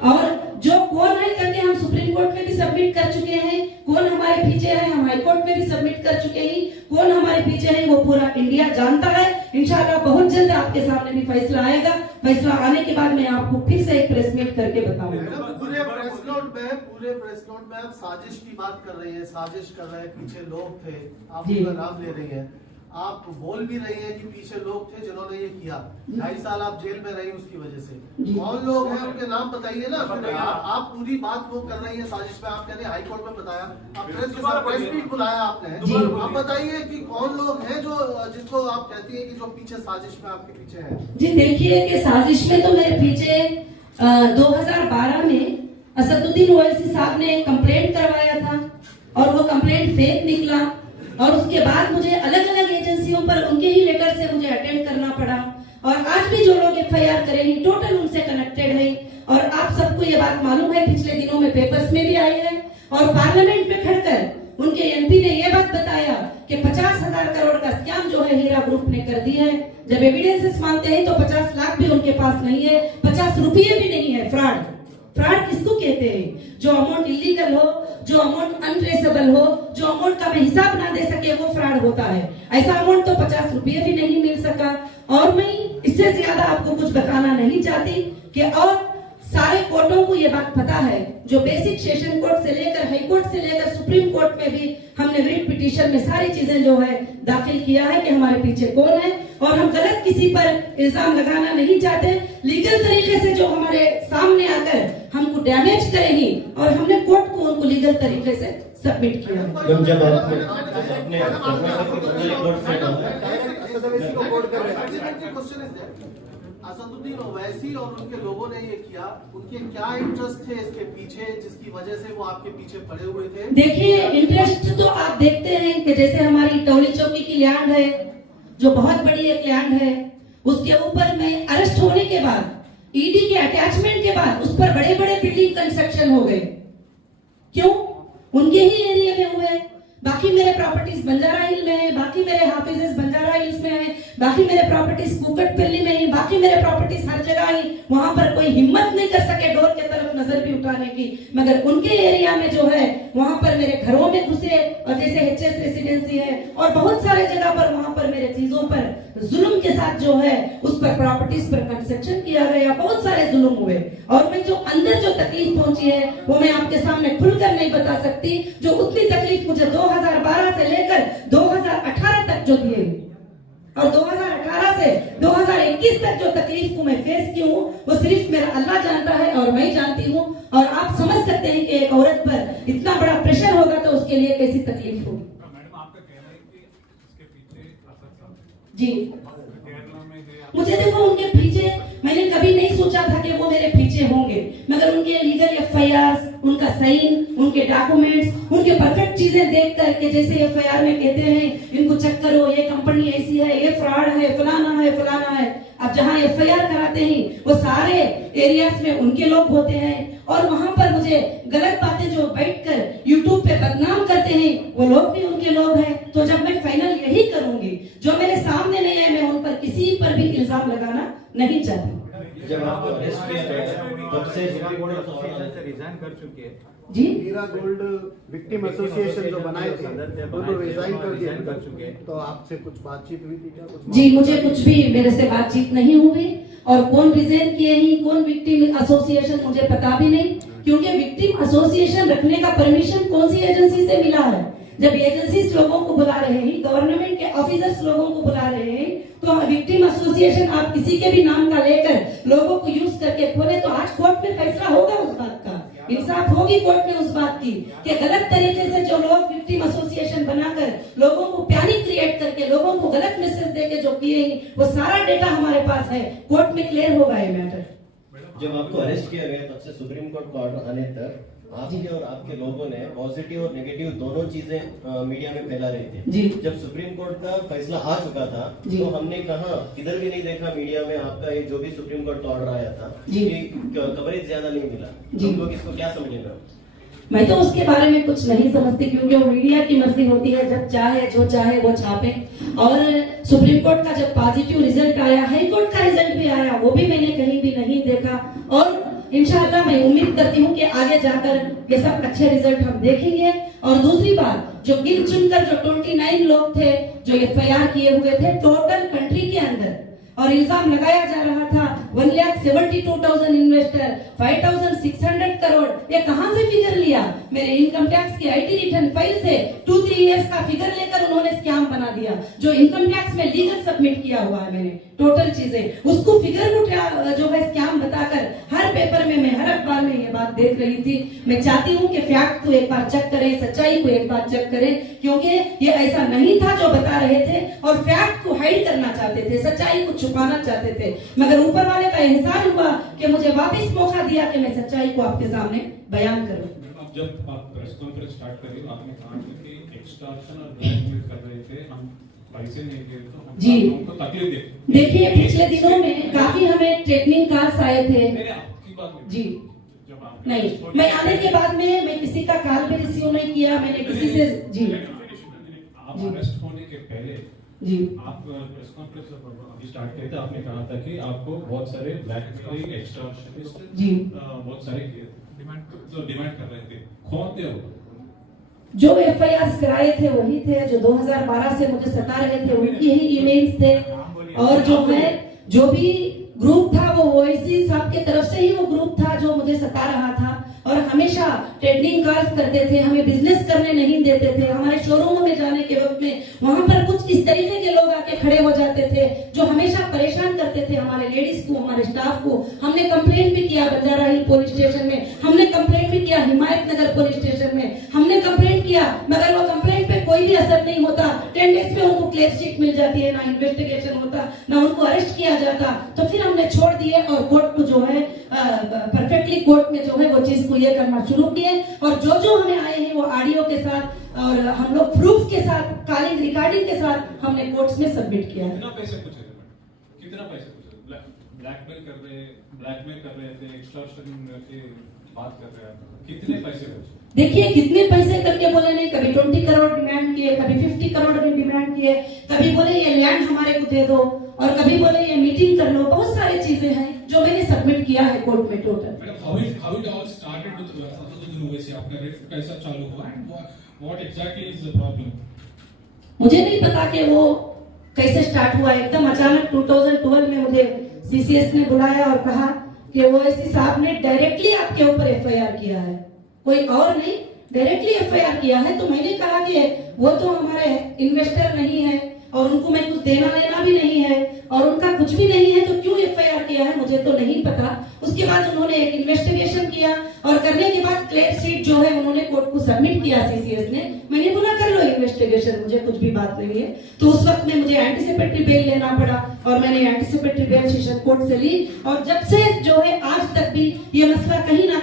और जो कौन है करके हम सुप्रीम कोर्ट में भी सबमिट कर चुके हैं, कौन हमारे पीछे है हम हाई कोर्ट में भी सबमिट कर चुके हैं, कौन हमारे पीछे है वो पूरा इंडिया जानता है। इंशाल्लाह बहुत जल्द आपके सामने भी फैसला आएगा। फैसला आने के बाद मैं आपको फिर से एक प्रेस मीट करके बताऊंगा। पूरे प्रेस नोट में आप साजिश की बात कर रही है, साजिश कर रहे हैं, पीछे लोग थे, आप जी। उनका नाम ले रही हैं, आप बोल भी रही हैं कि पीछे लोग थे जिन्होंने ये किया। 2.5 साल आप जेल में रही उसकी वजह से। कौन लोग हैं उनके नाम बताइए ना। आप पूरी बात वो कर रही है साजिश पे, आप कहते हैं हाई कोर्ट में बताया, आप प्रेस के साथ प्रेस मीट बुलाया आपने, आप बताइए कि कौन लोग हैं जो जिनको आप कहती है कि जो पीछे साजिश में आपके पीछे है। जी देखिए कि साजिश में तो मेरे पीछे 2012 में असदुद्दीन ओवैसी साहब ने कंप्लेंट करवाया था और वो कंप्लेंट फेक निकला और उसके बाद मुझे अलग अलग एजेंसियों पर उनके ही लेटर से मुझे अटेंड करना पड़ा और आज भी जो लोग एफआईआर करेंगे टोटल उनसे कनेक्टेड है। और आप सबको ये बात मालूम है, पिछले दिनों में पेपर्स में भी आई है और पार्लियामेंट में खड़कर उनके एमपी ने ये बात बताया कि 50,000 करोड़ का स्कैम जो है हीरा ग्रुप ने कर दिया है। जब एविडेंसेस मांगते हैं तो 50 लाख भी उनके पास नहीं है, 50 रुपये भी नहीं है। फ्रॉड किसको कहते हैं? जो अमाउंट इलीगल हो, जो अमाउंट अनट्रेसेबल हो, जो अमाउंट का मैं हिसाब ना दे सके, वो फ्रॉड होता है। ऐसा अमाउंट तो 50 रुपये भी नहीं मिल सका। और मैं इससे ज्यादा आपको कुछ बताना नहीं चाहती कि और सारे कोर्टों को ये बात पता है, जो बेसिक सेशन कोर्ट से लेकर हाई कोर्ट से लेकर सुप्रीम कोर्ट में भी हमने रिट पिटीशन में सारी चीजें जो है दाखिल किया है कि हमारे पीछे कौन है और हम गलत किसी पर इल्जाम लगाना नहीं चाहते। लीगल तरीके से जो हमारे सामने आकर हमको डैमेज करेंगी और हमने कोर्ट को उनको लीगल तरीके से सबमिट किया। जब अपने असदुद्दीन ओवैसी और उनके लोगों ने ये किया, उनके क्या इंटरेस्ट थे इसके पीछे जिसकी वजह से वो आपके पीछे पड़े हुए थे? देखिए इंटरेस्ट तो आप देखते हैं कि जैसे हमारी टोली चौकी की लैंड है, जो बहुत बड़ी एक लैंड है, उसके ऊपर में अरेस्ट होने के बाद, ईडी के अटैचमेंट के बाद उस पर बड़े बड़े बिल्डिंग कंस्ट्रक्शन हो गए। क्यों? उनके ही एरिया में हुए। बाकी मेरे प्रॉपर्टीज बंजारा हिल में है, बाकी मेरे हाफिजेस बंजारा हिल्स में है, बाकी मेरे प्रॉपर्टीज कुकटपल्ली में है, बाकी मेरे प्रॉपर्टीज हर जगह ही। वहां पर कोई हिम्मत नहीं कर सके डोर के तरफ नजर भी उठाने की, मगर उनके एरिया में जो है वहां पर मेरे घरों में घुसे और जैसे एचएस रेसिडेंसी है और बहुत सारे जगह पर वहां पर मेरे चीजों पर जुल्म के साथ जो है उस पर प्रॉपर्टीज पर कंस्ट्रक्शन किया गया, बहुत सारे जुल्म हुए। और मैं जो अंदर जो तकलीफ पहुंची है वो मैं आपके सामने खुलकर नहीं बता सकती। जो उतनी तकलीफ मुझे 2012 से लेकर 2018 तक जो दिए और 2018 से 2021 तक जो तकलीफ को मैं फेस की हूँ वो सिर्फ मेरा अल्लाह जानता है और मैं जानती हूँ। और आप समझ सकते हैं कि एक औरत पर इतना बड़ा प्रेशर होगा तो उसके लिए कैसी तकलीफ होगी। मैडम आपका कहना है कि इसके पीछे असद साहब जी केरला में है, मुझे देखो उनके पीछे मैंने कभी नहीं सोचा था कि वो मेरे पीछे होंगे, मगर उनके लीगल एफआईआर, उनका साइन, उनके डॉक्यूमेंट्स, उनके परफेक्ट चीजें देख करके जैसे एफआईआर में कहते हैं इनको चेक करो, ये कंपनी ऐसी है, ये फ्रॉड है, फलाना है, फलाना है। अब जहाँ एफआईआर कराते हैं वो सारे एरियाज में उनके लोग होते हैं और वहां पर मुझे गलत बातें जो बैठकर यूट्यूब पे बदनाम करते हैं वो लोग भी उनके लोग हैं। तो जब मैं फाइनल यही करूंगी, जो मेरे सामने नहीं है मैं उन पर किसी पर भी इल्जाम लगाना नहीं चाहती। जब आपको अरेस्ट किया गया तब से रिजाइन कर चुकी है जी हीरा गोल्ड विक्टिम एसोसिएशन जो बनाए थे उनको रिजाइन कर दिया कर चुके हैं। तो आपसे कुछ बातचीत हुई थी क्या? कुछ जी मुझे कुछ भी मेरे से बातचीत नहीं हुई और कौन रिजाइन किए ही, कौन विक्टिम एसोसिएशन मुझे पता भी नहीं, क्योंकि विक्टिम एसोसिएशन रखने का परमिशन कौन सी एजेंसी से मिला है? जब एजेंसीज लोगों को बुला रहे हैं, गवर्नमेंट के ऑफिसर्स लोगों को बुला रहे हैं, तो विक्टिम एसोसिएशन आप किसी के भी नाम का लेकर लोगों को यूज करके खोले तो आज कोर्ट में फैसला होगा उस बात का, इंसाफ होगी कोर्ट में उस बात की कि गलत तरीके से जो लोग विक्टिम एसोसिएशन बनाकर लोगों को पैनिक क्रिएट करके लोगों को गलत मैसेज देके जो किए हैं वो सारा डेटा हमारे पास है, कोर्ट में क्लियर होगा ये मैटर। जब आपको अरेस्ट किया गया तब से सुप्रीम कोर्ट को ऑर्डर आने तक आपके और आपके लोगों ने पॉजिटिव और नेगेटिव दोनों चीजें मीडिया में फैला रहे थे। जी। जब सुप्रीम कोर्ट का फैसला आ चुका था जी। तो हमने कहा किधर भी नहीं देखा मीडिया में आपका ये जो भी सुप्रीम कोर्ट का ऑर्डर आया था जी। कि कवरेज ज्यादा नहीं मिला। जी। तुम लोग इसको क्या समझेगा? मैं तो उसके बारे में कुछ नहीं समझती क्योंकि वो मीडिया की मर्जी होती है, जब चाहे जो चाहे वो छापे। और सुप्रीम कोर्ट का जब पॉजिटिव रिजल्ट आया, हाई कोर्ट का रिजल्ट भी आया, वो भी मैंने कहीं भी नहीं देखा। और इंशाअल्लाह मैं उम्मीद करती हूँ कि आगे जाकर ये सब अच्छे रिजल्ट हम देखेंगे। और दूसरी बात, जो गिन चुनकर जो 29 लोग थे जो FIR किए हुए थे टोटल कंट्री के अंदर, और इल्जाम लगाया जा रहा था 1,72,000 इन्वेस्टर, 5,600 करोड़, ये कहां से फिगर लिया? मेरे इनकम टैक्स की IT रिटर्न फाइल से 2-3 इयर्स का फिगर लेकर उन्होंने स्कैम बना दिया, जो इनकम टैक्स में लीगल सबमिट किया हुआ है मैंने टोटल चीजें, उसको फिगर को जो है स्कैम बताकर हर पेपर में मैं हर अखबार में ये बात देख रही थी। मैं चाहती हूँ कि फैक्ट को एक बार चेक करें, सच्चाई को एक बार चेक करें, क्योंकि ये ऐसा नहीं था जो बता रहे थे और फैक्ट को हाइड करना चाहते थे, सच्चाई को छुपाना चाहते थे। मगर ऊपर वाले का एहसान हुआ कि मुझे वापस मौका दिया कि मैं सच्चाई को आपके सामने बयान करूं। जब आप प्रेस कॉन्फ्रेंस स्टार्ट करी तो आपने कहा कि एक्सटॉर्शन और ब्लैकमेल कर रहे थे, हम पैसे नहीं दिए तो जी। हमको तकलीफ दे। देखिए पिछले दिनों में काफी हमें ट्रेनिंग कॉल्स आए थे। मेरे आपकी बात नहीं। जी जब आप नहीं, मैं आने के बाद में मैं किसी का कॉल भी रिसीव नहीं किया, मैंने किसी से जी आप जी। अरेस्ट होने के पहले जी आप प्रेस कॉन्फ्रेंस अभी स्टार्ट किए थे, आपने कहा था कि आपको बहुत सारे ब्लैकमेलिंग एक्सटॉर्शनिस्ट जी बहुत सारे डिमांड कर रहे थे, कौन थे वो? जो FIR कराए थे वही थे, जो 2012 से मुझे सता रहे थे उनकी ही ईमेल्स थे। और जो है जो भी ग्रुप था वो ओवैसी साहब के तरफ से ही वो ग्रुप था जो मुझे सता रहा था और हमेशा ट्रेडिंग कॉल्स करते थे, हमें बिजनेस करने नहीं देते थे। हमारे शोरूम में जाने के वक्त में वहां पर कुछ इस तरीके के लोग आके खड़े हो जाते थे जो हमेशा परेशान करते थे हमारे लेडीज को, हमारे स्टाफ को। हमने कंप्लेंट भी किया बंजारा हिल पुलिस स्टेशन में, हमने कंप्लेंट भी किया हिमायत नगर पुलिस स्टेशन में, हमने कंप्लेंट किया, मगर वो कंप्लेंट पे कोई भी असर नहीं होता। 10 डेज में उनको क्लियर शीट मिल जाती है, ना इन्वेस्टिगेशन होता, ना उनको अरेस्ट किया जाता। तो फिर हमने छोड़ दिए और कोर्ट को जो है परफेक्टली कोर्ट में जो है वो चीज को ये करना शुरू किए। और जो जो हमें आए हैं वो ऑडियो के साथ और हम लोग प्रूफ के साथ, कॉलिंग रिकॉर्डिंग के साथ हमने कोर्ट्स में सबमिट किया है। कितना पैसे पूछे थे मैडम? कितना पैसे पूछे? ब्लैकमेल कर रहे थे, एक्सटॉर्शन की बात कर रहे हैं, कितने पैसे पूछे? देखिए कितने पैसे करके बोले नहीं, कभी 20 करोड़ डिमांड किए, कभी 50 करोड़ भी डिमांड किए, कभी बोले ये लैंड हमारे को दे दो और कभी बोले ये मीटिंग कर लो। बहुत सारी चीजें हैं जो मैंने सबमिट किया है कोर्ट में total. How it all started with Asaduddin Owaisi? आपका रेट कैसा चालू हुआ and what exactly is the problem? मुझे नहीं पता कि वो कैसे स्टार्ट हुआ, एकदम अचानक 2012 में मुझे CCS ने बुलाया और कहा कि ओवैसी साहब ने डायरेक्टली आपके ऊपर FIR किया है, कोई और नहीं, डायरेक्टली FIR किया है। तो मैंने कहा कि वो तो हमारे इन्वेस्टर नहीं है और उनको मैं कुछ देना लेना भी नहीं है और उनका कुछ भी नहीं है, तो क्यों FIR किया है मुझे तो नहीं पता। उसके बाद उन्होंने एक इन्वेस्टिगेशन किया और करने के बाद क्लियर शीट जो है उन्होंने कोर्ट को सबमिट किया CCS ने। मैंने बोला कर लो इन्वेस्टिगेशन, मुझे कुछ भी बात नहीं है। तो उस वक्त में मुझे एंटीसिपेटरी बेल लेना पड़ा और मैंने एंटीसिपेटरी बेल सेशन कोर्ट से ली। और जब से जो है आज तक भी ये मसला कहीं ना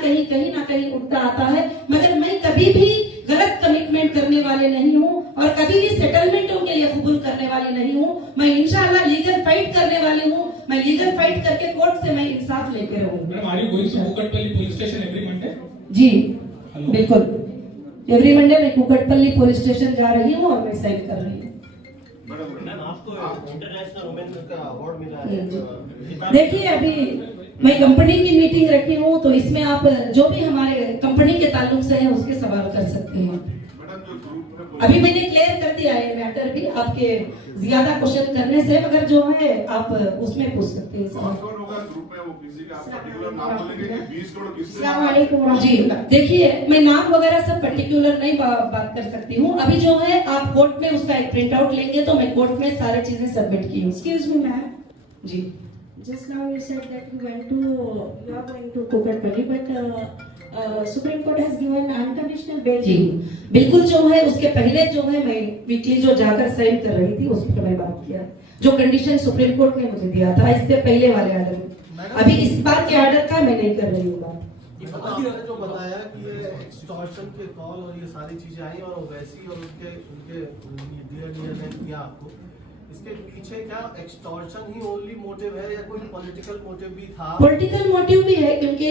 कहीं उठता आता है, मगर मैं कभी भी गलत कमिटमेंट करने वाले नहीं हूँ और कभी भी सेटलमेंटों के लिए कबूल करने वाली नहीं हूँ। मैं इंशाल्लाह लीगल फाइट करने वाली हूँ, मैं लीगल फाइट करके कोर्ट से मैं इंसाफ लेके रहूँगी। Madam, are you going to Kukatpalli police station every Monday? जी बिल्कुल, एवरी मंडे मैं कुकटपल्ली पुलिस स्टेशन जा रही हूँ और मैं साइन कर रही हूँ। मैम आपको इंटरनेशनल वुमेन का अवार्ड मिला है। देखिए अभी मैं कंपनी की मीटिंग रखी हूँ तो इसमें आप जो भी हमारे कंपनी के ताल्लुक से है उसके सवाल कर सकते हैं। अभी मैंने क्लियर कर दिया है मैटर भी, आपके ज्यादा क्वेश्चन करने से, मगर जो है आप उसमें पूछ सकते हैं सवाल। जी देखिए मैं नाम वगैरह सब पर्टिकुलर नहीं बात कर सकती हूँ। अभी जो है आप कोर्ट में उसका एक प्रिंट आउट लेंगे तो मैं कोर्ट में सारी चीजें सबमिट की हूँ। Excuse me, ma'am. Ji Just now you said that you are going to Kukatpally, but Supreme Court has given unconditional bail. जी बिल्कुल, जो है उसके पहले जो है मैं वीकली जो जाकर साइन कर रही थी उस पर मैं बात किया, जो कंडीशन सुप्रीम कोर्ट ने मुझे दिया था इससे पहले वाले ऑर्डर में। अभी इस बार के ऑर्डर का मैं नहीं कर रही हूँ बात। आपने जो बताया कि ये एक्सटॉर्शन के कॉल और ये सारी चीजें आई और ओवैसी और उनके दिया आपको, इसके पीछे क्या एक्सटॉर्शन ही ओनली मोटिव है या कोई पॉलिटिकल मोटिव भी था? पॉलिटिकल मोटिव भी है, क्योंकि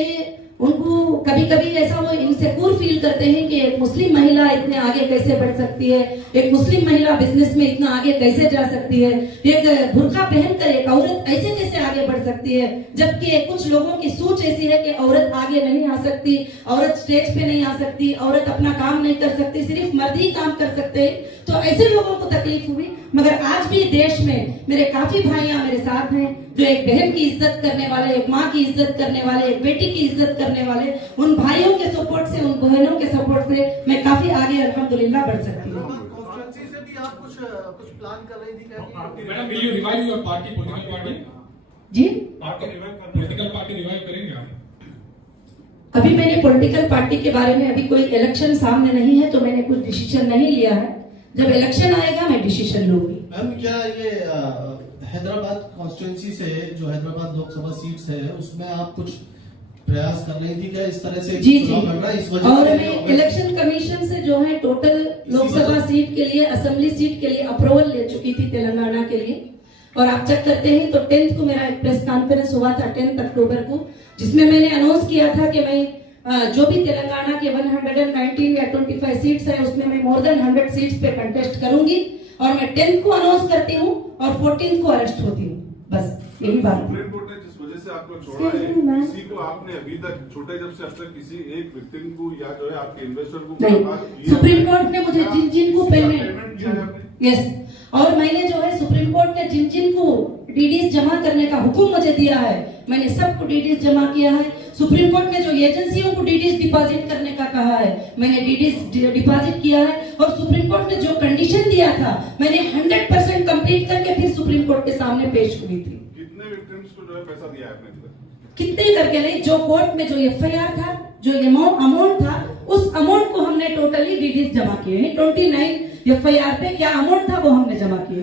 उनको कभी कभी ऐसा वो इनसिक्योर फील करते हैं कि एक मुस्लिम महिला इतने आगे कैसे बढ़ सकती है, एक मुस्लिम महिला बिजनेस में इतना आगे कैसे जा सकती है, एक बुर्का पहनकर एक औरत ऐसे कैसे आगे बढ़ सकती है, जबकि कुछ लोगों की सोच ऐसी है कि औरत आगे नहीं आ सकती, औरत स्टेज पे नहीं आ सकती, औरत अपना काम नहीं कर सकती, सिर्फ मर्द ही काम कर सकते हैं। तो ऐसे लोगों को तकलीफ हुई, मगर आज भी देश में मेरे काफी भाइयां मेरे साथ हैं जो एक बहन की इज्जत करने वाले, एक माँ की इज्जत करने वाले, एक बेटी की इज्जत करने वाले, उन भाइयों के सपोर्ट से, उन बहनों के सपोर्ट से मैं काफी आगे अल्हम्दुलिल्लाह बढ़ सकती हूँ। कॉन्स्टिट्यूंसी से भी आप कुछ प्लान कर रही थी क्या? Madam, will you revive your party, political party? जी पॉलिटिकल पार्टी रिवाइव करेंगे आप? अभी मैंने पॉलिटिकल पार्टी के बारे में अभी कोई इलेक्शन सामने नहीं है तो मैंने कुछ डिसीजन नहीं लिया है। जब इलेक्शन आएगा मैं डिसीजन लूंगी। मैम, क्या ये हैदराबाद कॉन्स्टिट्यूंसी से जो हैदराबाद लोकसभा सीट्स है उसमें आप कुछ प्रयास कर रही थी क्या इस तरह से? जी जी, लड़ रहा है इस वजह और से मैं इलेक्शन कमीशन से जो है टोटल लोकसभा सीट के लिए, असेंबली सीट के लिए अप्रूवल ले चुकी थी तेलंगाना के लिए। और आप चेक करते हैं तो 10th को मेरा एक प्रेस कॉन्फ्रेंस हुआ था 10 अक्टूबर को, जिसमें मैंने अनाउंस किया था कि मैं जो भी तेलंगाना के 119 या 25 सीट्स है उसमें मैं मोर देन 100 सीट्स पे कंटेस्ट करूंगी। और मैं 10th को अनाउंस करती हूँ और 14th को अरेस्ट होती हूँ, बस यही बात है। सुप्रीम कोर्ट ने जिस वजह से आपको छोड़ा है, किसी को आपने अभी तक छोटे जब से अब तक किसी एक विक्टिम को या जो है आपके इन्वेस्टर को नहीं, सुप्रीम कोर्ट ने मुझे जिन जिन को पेमेंट, यस, और मैंने जो है सुप्रीम कोर्ट ने जिन जिन को डीडीज जमा करने का हुक्म मुझे दिया है, मैंने सबको डीडीज जमा किया है। सुप्रीम कोर्ट ने जो एजेंसियों को डीडीज डिपॉजिट करने का कहा है, मैंने डीडीज डिपॉजिट किया है। और सुप्रीम कोर्ट ने जो कंडीशन दिया था मैंने 100% कंप्लीट करके फिर सुप्रीम कोर्ट के सामने पेश हुई थी। कितने विक्टिम्स को जो है पैसा दिया है आपने? कितने करके नहीं, जो कोर्ट में जो एफआईआर था, जो अमाउंट था, उस अमाउंट को हमने टोटली डीडीज जमा किए हैं। 29 एफआईआर पे क्या अमाउंट था वो हमने जमा किए।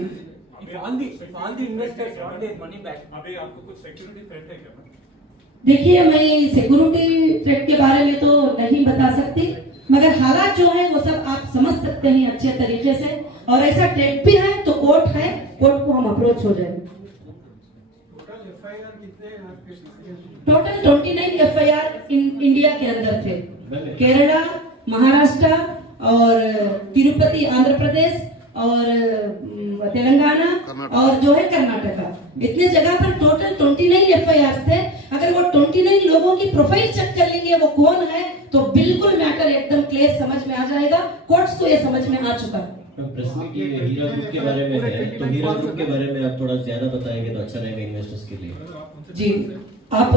अभी आपको कुछ सिक्योरिटी थ्रेट है क्या? देखिए, मैं सिक्योरिटी थ्रेट के बारे में तो नहीं बता सकती, मगर हालात जो है वो सब आप समझ सकते हैं अच्छे तरीके से। और ऐसा थ्रेट भी है तो कोर्ट है, कोर्ट को हम अप्रोच हो जाए। टोटल 29 एफआईआर इंडिया के अंदर थे, केरला, महाराष्ट्र और तिरुपति आंध्र प्रदेश और तेलंगाना और जो है कर्नाटका, इतने जगह पर टोटल 29 एफआईआर थे। अगर वो 29 लोगों की प्रोफाइल चेक कर लेंगे वो कौन है तो बिल्कुल मैटर एकदम क्लियर समझ में आ जाएगा। कोर्ट्स को ये समझ में आ चुका है। प्रेस मीट ये हीरा ग्रुप के बारे में है, तो हीरा ग्रुप के बारे में आप थोड़ा ज्यादा बताएंगे तो अच्छा रहेगा इन्वेस्टर्स के लिए। जी आप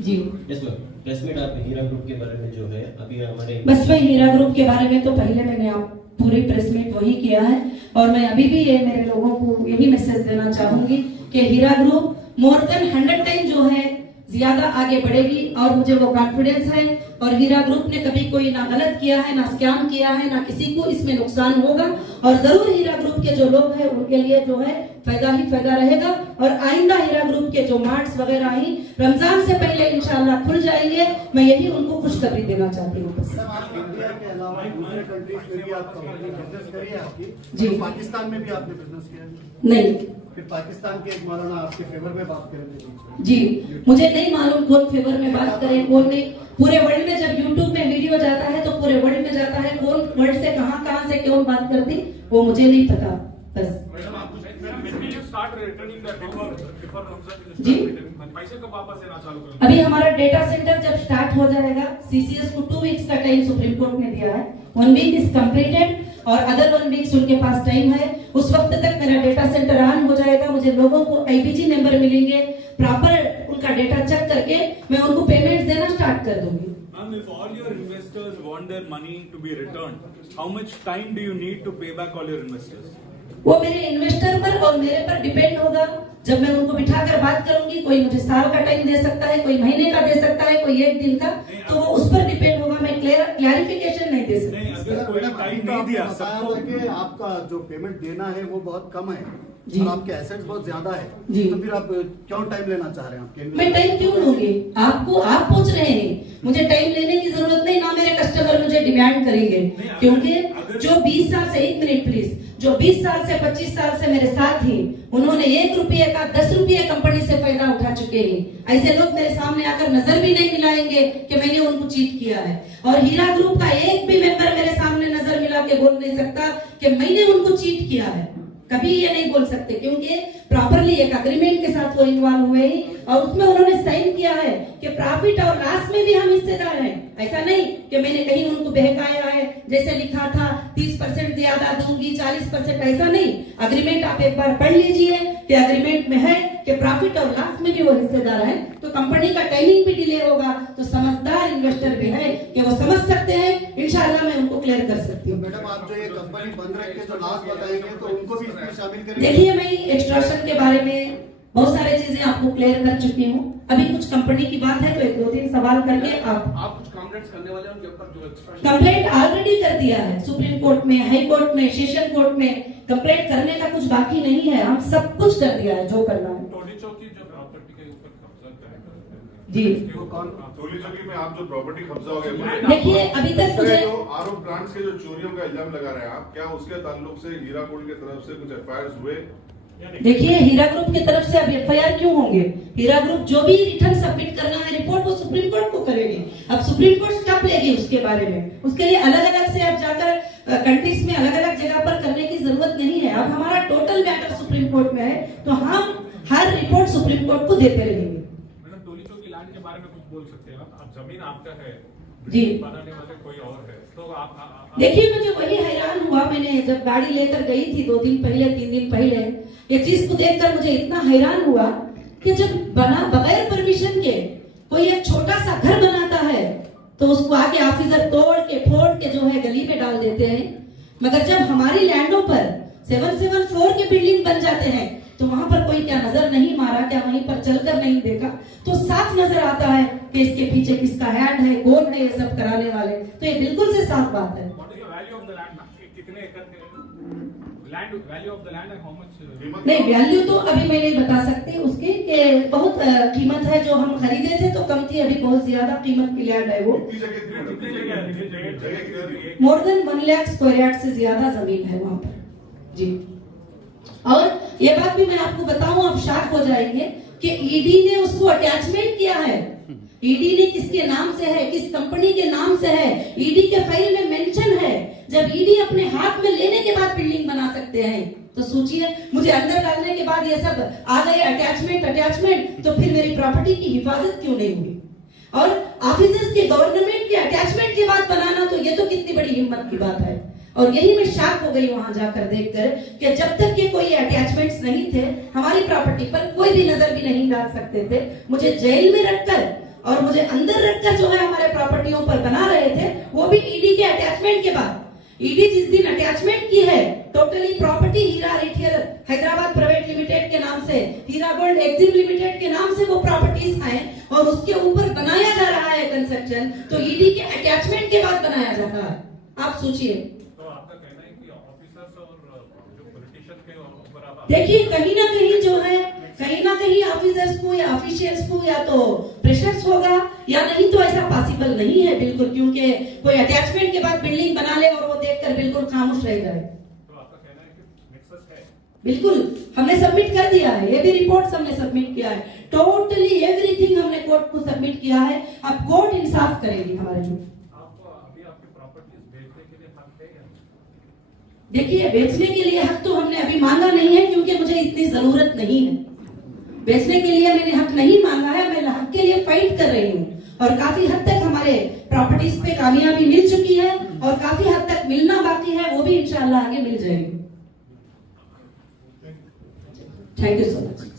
जी यस मैम, प्रेस मीट आप हीरा ग्रुप के बारे में जो है अभी हमारे, बस मैं हीरा ग्रुप के बारे में तो पहले मैंने आप पूरी प्रेस मीट वही किया है। और मैं अभी भी ये मेरे लोगों को यही मैसेज देना चाहूंगी कि हीरा ग्रुप मोर देन 100 टाइम जो है ज्यादा आगे बढ़ेगी और मुझे वो कॉन्फिडेंस है। और हीरा ग्रुप ने कभी कोई ना गलत किया है, ना स्कैम किया है, ना किसी को इसमें नुकसान होगा। और जरूर हीरा ग्रुप के जो लोग हैं उनके लिए जो है फायदा ही फायदा रहेगा। और आइंदा हीरा ग्रुप के जो मार्ट्स वगैरह ही रमजान से पहले इंशाल्लाह खुल जाएंगे। मैं यही उनको खुशखबरी देना चाहती हूँ। इंडिया के अलावा दूसरे कंट्रीज में भी आप बिजनेस करिए आपकी जी। पाकिस्तान में भी आपने बिजनेस किया? नहीं, फिर पाकिस्तान के एक मौलाना आपके फेवर में बात करेंगे? जी मुझे नहीं मालूम कौन फेवर में बात करे कौन नहीं। पूरे वर्ल्ड में जब यूट्यूब में वीडियो जाता है तो पूरे वर्ल्ड में जाता है, कौन वर्ल्ड से कहां से क्यों बात करती वो मुझे नहीं पता। बस जी, पैसे कब वापस देना चालू करेंगे? अभी हमारा डेटा सेंटर जब स्टार्ट हो जाएगा, सीसीएस को 2 वीक्स का टाइम सुप्रीम कोर्ट ने दिया है। 1 वीक इज कंप्लीटेड और अदर 1 वीक्स उनके पास टाइम है। उस वक्त तक मेरा डेटा सेंटर ऑन हो जाएगा। मुझे लोगों को आईबीजी नंबर मिलेंगे, प्रॉपर उनका डेटा चेक करके मैं उनको पेमेंट देना स्टार्ट कर दूंगी। Ma'am, if all your investors want their money to be returned, how much time do you need to pay back all your investors? वो मेरे इन्वेस्टर पर और मेरे पर डिपेंड होगा। जब मैं उनको बिठाकर बात करूंगी, कोई मुझे साल का टाइम दे सकता है, कोई महीने का दे सकता है, कोई एक दिन का, तो वो उस पर डिपेंड होगा। मैं क्लैरिफिकेशन नहीं दे सकती। अगर कोई टाइम नहीं दिया सबको, कि आपका जो पेमेंट देना है वो बहुत कम है जी। और आपके एसेट्स बहुत ज्यादा है जी। तो फिर आप क्यों टाइम लेना चाह रहे हैं? आपके मैं टाइम क्यों लूंगी? आपको आप पूछ रहे हैं, मुझे टाइम लेने की जरूरत नहीं, ना मेरे कस्टमर मुझे डिमांड करेंगे, क्योंकि जो 20 साल से, एक मिनट प्लीज, जो 20 साल से 25 साल से मेरे साथ ही, उन्होंने 1 रुपये का 10 रुपये कंपनी से फायदा उठा चुके हैं। ऐसे लोग मेरे सामने आकर नजर भी नहीं मिलाएंगे कि मैंने उनको चीट किया है। और हीरा ग्रुप का एक भी मेंबर मेरे सामने नजर मिला के बोल नहीं सकता कि मैंने उनको चीट किया है। कभी ये नहीं बोल सकते, क्योंकि प्रॉपरली एक अग्रीमेंट के साथ वो इन्वॉल्व हुए हैं और उसमें उन्होंने साइन किया है कि प्रॉफिट और लॉस में भी हम हिस्सेदार हैं। ऐसा नहीं कि मैंने कहीं उनको बहकाया है, जैसे लिखा था 30% ज्यादा दूंगी, 40%, ऐसा नहीं। अग्रीमेंट आप एक बार पढ़ लीजिए कि अग्रीमेंट में है कि प्रॉफिट और लॉस में भी वो हिस्सेदार है। तो कंपनी का टाइमिंग भी डिले होगा, तो समझदार इन्वेस्टर भी है कि वो समझ सकते हैं। इंशाल्लाह मैं उनको क्लियर कर सकती हूँ। मैडम, आप जो ये कंपनी बंद रख के जो लॉस बताएंगे तो उनको भी इसमें शामिल करेंगे? देखिए, मैं एक्सट्रैक्शन के बारे में बहुत सारी चीजें आपको क्लियर कर चुकी हूँ। अभी कुछ कंपनी की बात है तो 1-2-3 सवाल करके आप कुछ कमेंट्स करने वाले हैं उनके ऊपर जो कंप्लेंट ऑलरेडी कर दिया है सुप्रीम कोर्ट में, हाई कोर्ट में, सेशन कोर्ट में। कंप्लेंट करने का कुछ बाकी नहीं है, हम सब कुछ कर दिया है जो करना है। टोली चौकी जो प्रॉपर्टी के ऊपर कब्जा करेगा जी, टोली चौकी में आप जो प्रॉपर्टी कब्जा हो गया, देखिए अभी तक मुझे जो आरोप प्लांट्स के जो चोरियों का इल्जाम लगा रहे हैं आप, क्या उसके ताल्लुक से हीरा गोल्ड की तरफ से कुछ एफआईआर हुए? देखिए, हीरा ग्रुप की तरफ से अब एफआईआर क्यों होंगे? हीरा ग्रुप जो भी रिटर्न सबमिट करना है, रिपोर्ट, वो सुप्रीम कोर्ट को करेगी। अब सुप्रीम कोर्ट स्टेप लेगी उसके बारे में। उसके लिए अलग अलग से अब जाकर कंट्रीज में अलग अलग जगह पर करने की जरूरत नहीं है। अब हमारा टोटल मैटर सुप्रीम कोर्ट में है, तो हम हर रिपोर्ट सुप्रीम कोर्ट को देते रहेंगे। मैडम, टोली चौकी लैंड के बारे में कुछ बोल सकते हैं आप? अब जमीन आपका है जी, बनाने वाले कोई और है, तो आप देखिए, मुझे वही हैरान हुआ। मैंने जब गाड़ी लेकर गई थी 2 दिन पहले, 3 दिन पहले, ये चीज को देखकर मुझे इतना हैरान हुआ कि जब बना बगैर परमिशन के कोई एक छोटा सा घर बनाता है तो उसको आगे ऑफिसर तोड़ के फोड़ के जो है गली में डाल देते हैं। मगर जब हमारी लैंडों पर 774 के बिल्डिंग बन जाते हैं तो वहां पर कोई क्या नजर नहीं मारा, क्या वहीं पर चलकर नहीं देखा? तो साफ नजर आता है कि इसके पीछे किसका हैंड है, कौन है ये सब कराने वाले। तो ये बिल्कुल से साफ बात है। वैल्यू ऑफ द लैंड, कितने एकड़ के land, value of the land है, हाउ मच? नहीं, वैल्यू तो अभी मैं नहीं बता सकती उसकी, कि बहुत कीमत है। जो हम खरीदे थे तो कम थी, अभी बहुत ज्यादा कीमत की लैंड है वो। More than 1 lakh square yard से ज्यादा जमीन है वहां पर जी। और ये बात भी मैं आपको बताऊं, आप शॉक हो जाएंगे कि ईडी ने उसको अटैचमेंट किया है। ईडी ने किसके नाम से है, किस कंपनी के नाम से है, ईडी के फाइल में मेंशन है। जब ईडी अपने हाथ में लेने के बाद बिल्डिंग बना सकते हैं तो सोचिए, मुझे अंदर डालने के बाद ये सब आ गए अटैचमेंट, तो फिर मेरी प्रॉपर्टी की हिफाजत क्यों नहीं हुई? और ऑफिसर्स के गवर्नमेंट के अटैचमेंट के बाद बनाना, तो ये तो कितनी बड़ी हिम्मत की बात है। और यही मैं शॉक हो गई वहां जाकर देखकर कि जब तक के कोई अटैचमेंट्स नहीं थे, हमारी प्रॉपर्टी पर कोई भी नजर भी नहीं डाल सकते थे। मुझे जेल में रखकर और मुझे अंदर रखकर जो है हमारे प्रॉपर्टियों पर बना रहे थे, वो भी ईडी के अटैचमेंट के बाद। ईडी जिस दिन अटैचमेंट की है, टोटली प्रॉपर्टी हीरा रिटेल हैदराबाद प्राइवेट लिमिटेड के नाम से, हीरा गोल्ड एक्सिम लिमिटेड के नाम से वो प्रॉपर्टीज हैं और उसके ऊपर बनाया जा रहा है कंस्ट्रक्शन, तो ईडी के अटैचमेंट के बाद बनाया जा रहा है। आप सोचिए। तो आपका कहना है कि ऑफिसर्स और जो पॉलिटिशियन के ऊपर आप देखिए, कहीं ना कहीं जो है, कहीं ना कहीं ऑफिसर्स को या ऑफिशियल्स को या तो प्रेशर्स होगा, या नहीं तो ऐसा पॉसिबल नहीं है बिल्कुल, क्योंकि कोई अटैचमेंट के बाद बिल्डिंग बना ले और वो देखकर बिल्कुल खामोश रह जाए। तो आपका कहना है कि नेक्सस है? बिल्कुल, हमने सबमिट कर दिया है, ये भी रिपोर्ट हमने सबमिट किया है। टोटली एवरीथिंग हमने कोर्ट को सबमिट किया है। अब कोर्ट इंसाफ करेगी हमारे लिए। आपको अभी आपकी प्रॉपर्टीज बेचने के लिए हक है या नहीं? देखिए, बेचने के लिए हक तो हमने अभी मांगा नहीं है, क्योंकि मुझे इतनी जरूरत नहीं है। बेचने के लिए मैंने हक नहीं मांगा है, मैं हक के लिए फाइट कर रही हूँ। और काफी हद तक हमारे प्रॉपर्टीज पे कामयाबी मिल चुकी है और काफी हद तक मिलना बाकी है, वो भी इंशाल्लाह आगे मिल जाएगी। Thank you so much.